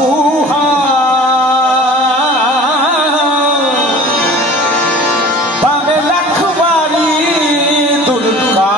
बूहा भावे लख वारी दुर्गा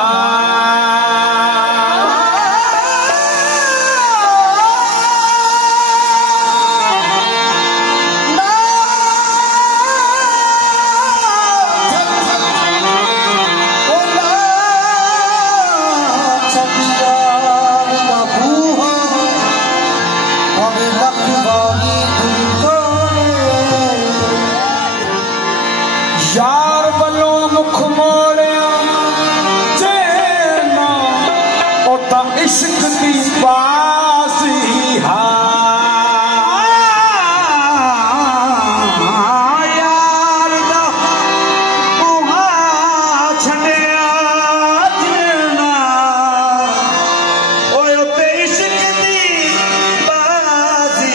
यार बलों मुख मोड़िया जेना ओता इश्क दी बासी यार दा बुहा छड़िया जेना ओए ओते इश्क दी बासी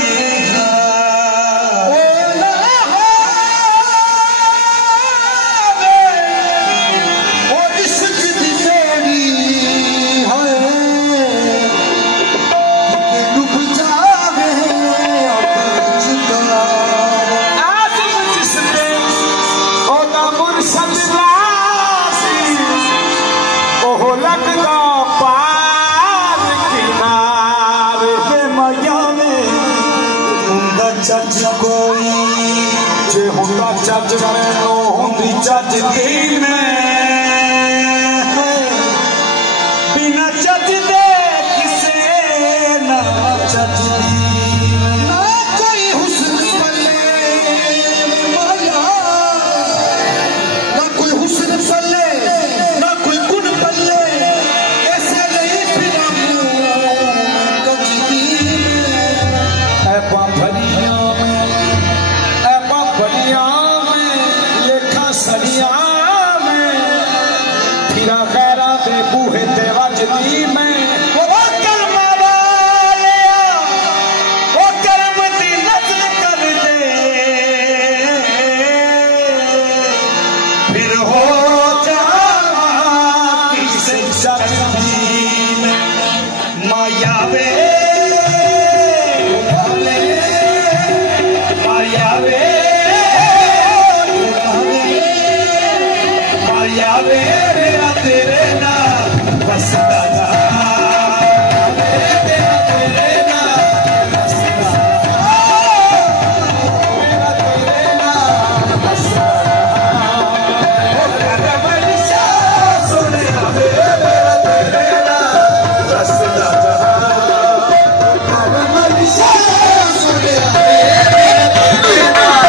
चज कोई जे होंदा चज मैनू होंदी चज दी मैं बिना चज दे किसे ना चज दी ना कोई हुस्न पल्ले माया ना कोई हुस्न पल्ले ना कोई गुण पल्ले ऐसे नहीं बिना कज दी ऐ बाभरिया सड़िया में फिरा खैरा दे बूहे ते वजदी में वो कर्म वालिया वो कर्म दी नज़र कर दे फिर हो जावा किसे सजदी में मायावे मायावे मेरा तेरे नाम बसता जा मेरा तेरे नाम बसता मेरा तेरे नाम बसता करम निशान सुने मेरा तेरे नाम बसता जा करम निशान सुने मेरा तेरे नाम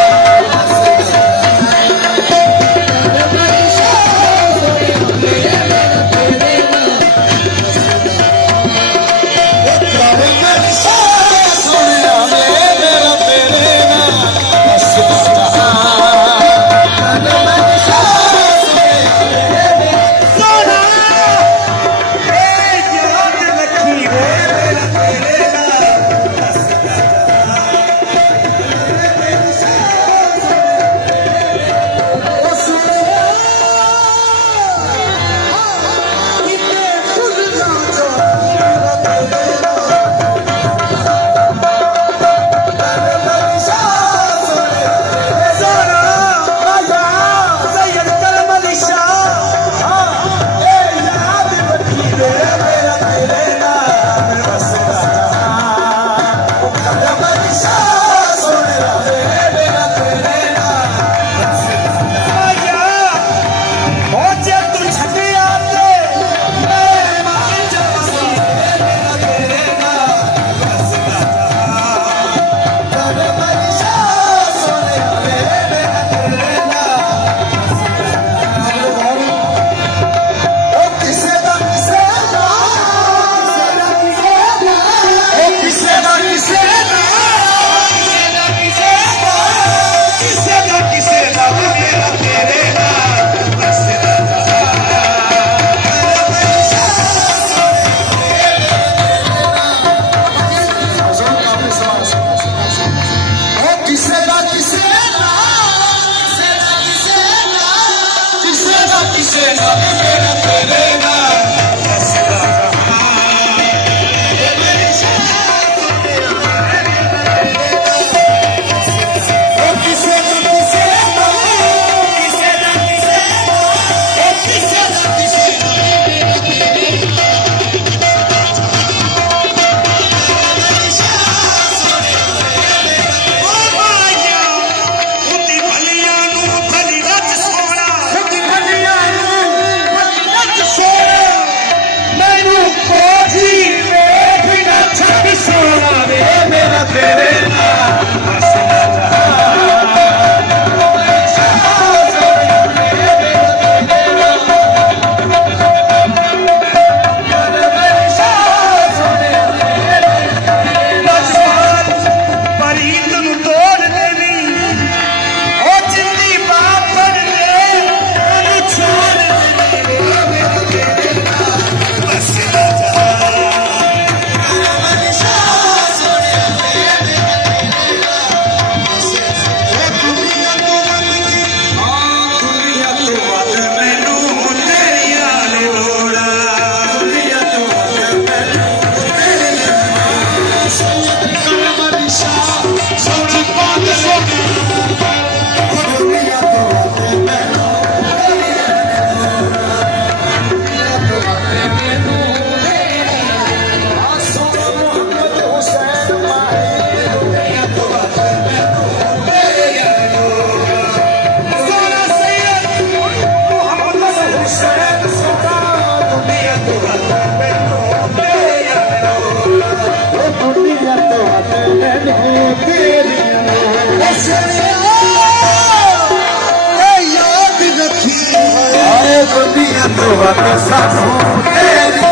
वत सानू तेरी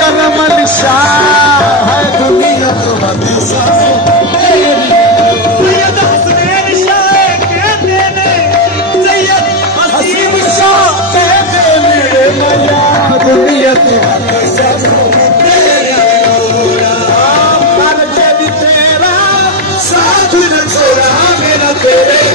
करम निशान है दुनिया तो वत सानू तेरी सैयद हसनैन शाह कहते ने सैयद हसीब शाह कहते ने दुनिया तो वत सानू तेरी मर के भी तेरा साथ न छोड़ा मेरा तेरे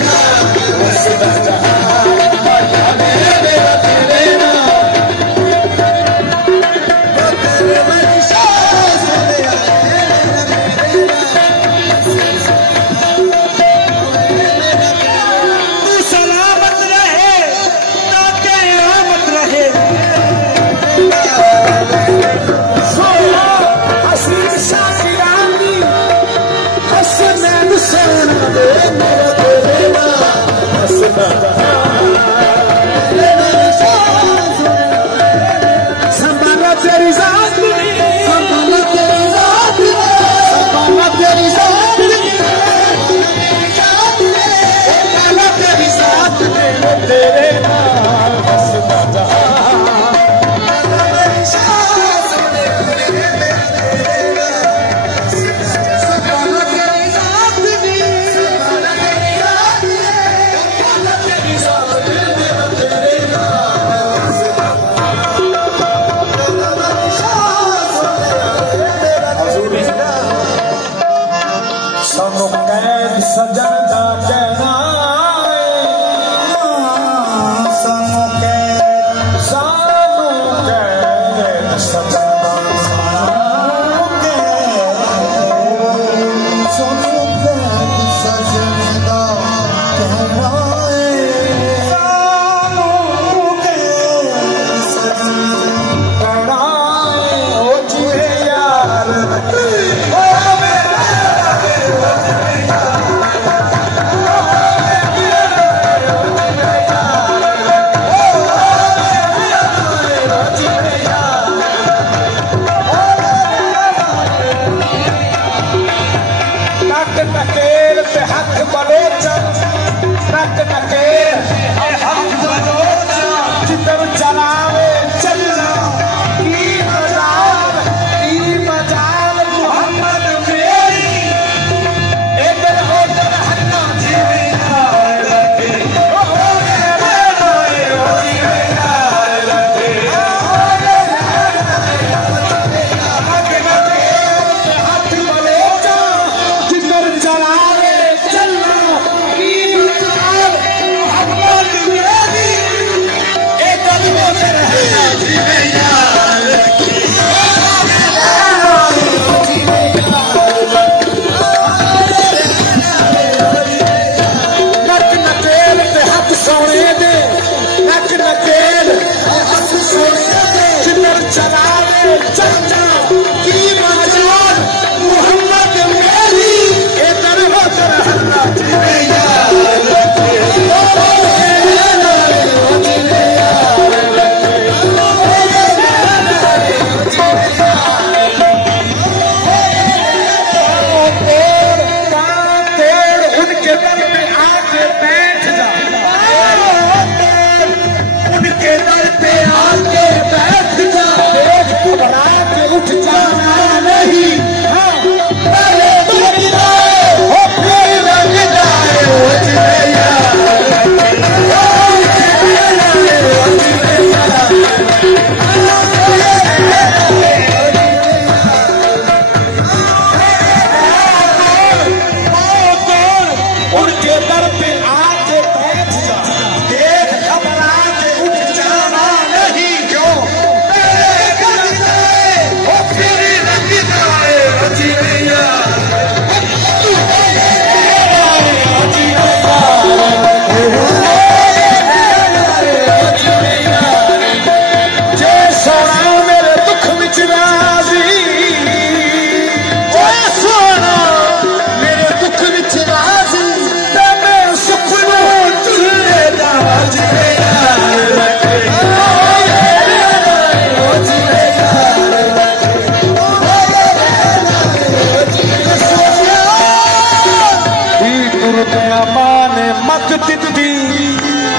मत दिती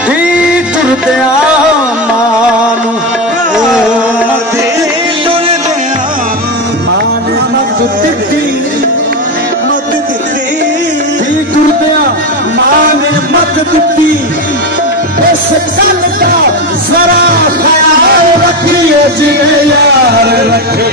धी तुरदिया मां रख दी इस गल का जरा ख्याल रखिए जिन्हें यार रखे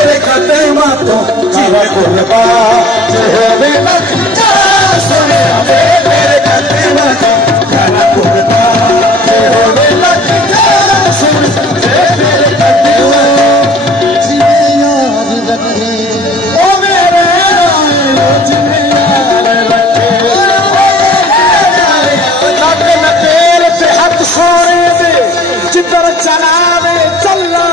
तेरे कदम तो जीवे कुर्बा होवे लख सुने तेरे कदम तो जीवे कुर्बा होवे लख सुने तेरे कदम जीवे याद रखे ओ मेरे जिन्हें याद रखे लग नकेल ते हाथ सोने दे जिधर चलावे चलना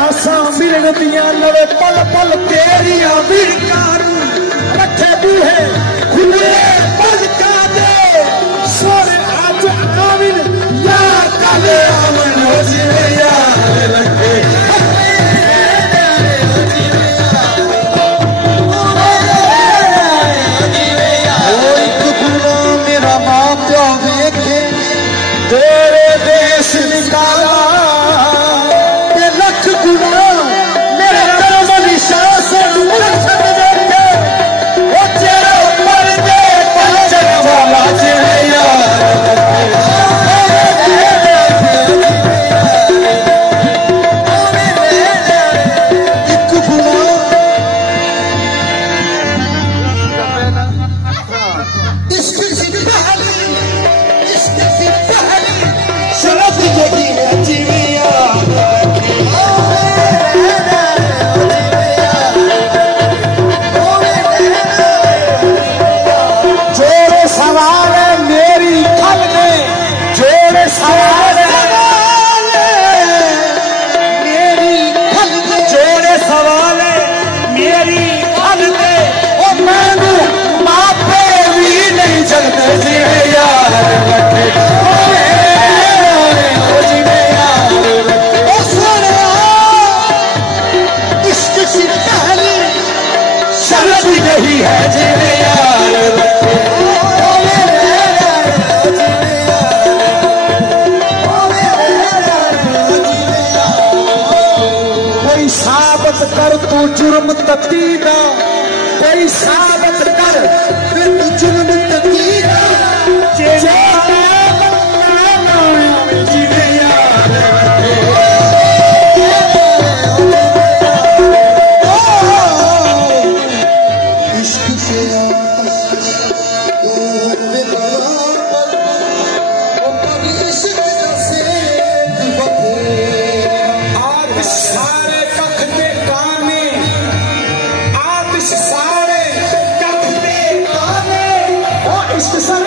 आसा मिलन दिया लवे पल पल तेरिया बिरकार रखे बूहे खुले पलका दे सोरे आज आमिन या कले आमन हो जिवे यार रखे मेरा माँ प्यो देखे तेरे देश निकाला मेरे कर्म निशान से कर तू जुर्म ततीदा, कोई साबित कर तू जुर्म ततीदा, इश्क से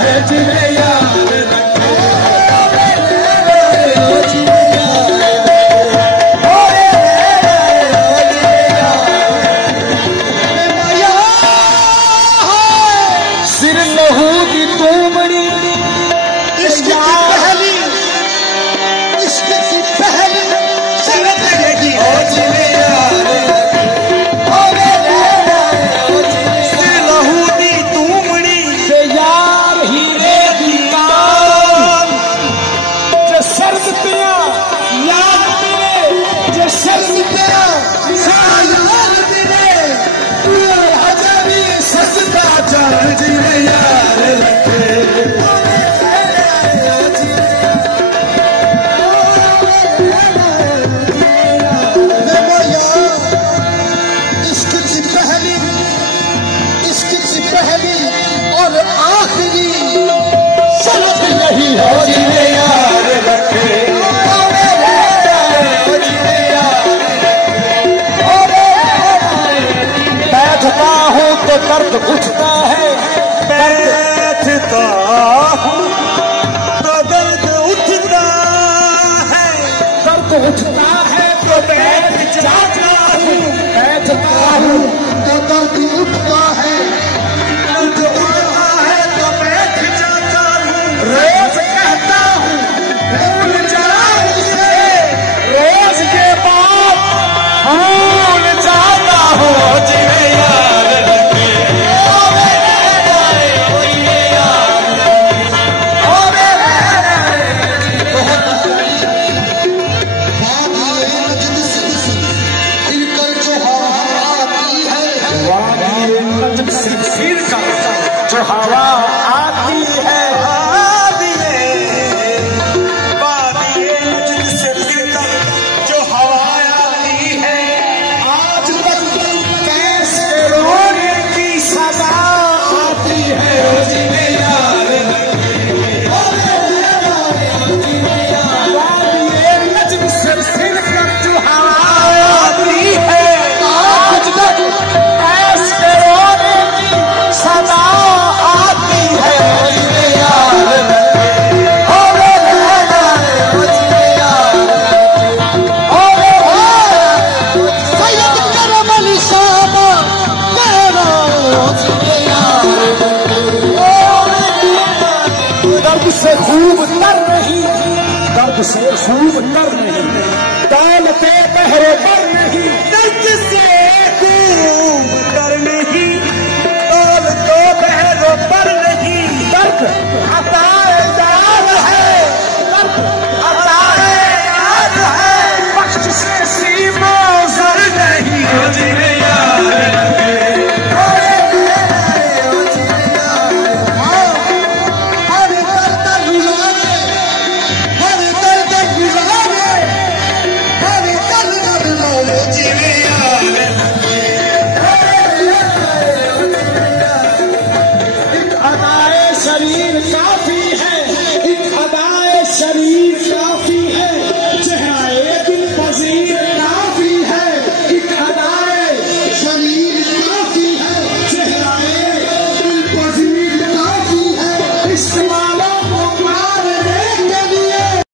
है जिन्हें याद रखे। सिर लहू की तूमड़ी इश्क की पहली शरत रहेगी ओ जिन्हें याद रखे। सिर लहू की तूमड़ी से यार हीरे दी कान जो शर्त पिया याद तेरे जो शर्त पिया याद तेरे तू हजारी सस्ता जान जिन्हें याद रखे। और आखिरी शर्त यही है जिन्हें याद रखे। बैठता हूँ तो दर्द उठता है, बैठता हूँ तो दर्द उठता है, दर्द उठता है तो बैठ जाता हूँ, बैठता हूँ तो दर्द उठता है, दर्द उठता है तो बैठ जाता हूँ। रोज कहता हूँ भूल जाऊं उसे, रोज के बाद भूल जाता हूँ जिन्हें याद रखे। सिर का जो हवा आती है जो हवा आती है, आज तक कैसे रोने की सजा आती है जिन्हें याद रखे। नज्म से सिर का जो हवा आती है, आज तक कैसे रोने की सजा आती है जिन्हें याद रखे। सैयद करम अली साहबा तेरा दर्द से खूब तर नहीं, दर्द से खूब तर नहीं, ताल पे पहरे पर नहीं, दर्द से खूब कर नहीं, तौल तो बहरों पर नहीं। दर्द अताए याद है, दर्द अताए याद है, बख्श से सीमा जर नहीं जिन्हें याद रखे। हर दर्द गुलाबे, हर दर्द गुलाबे, हर दर्द गुलाबे जिन्हें याद रखे। एक अदाए शरीर काफी है,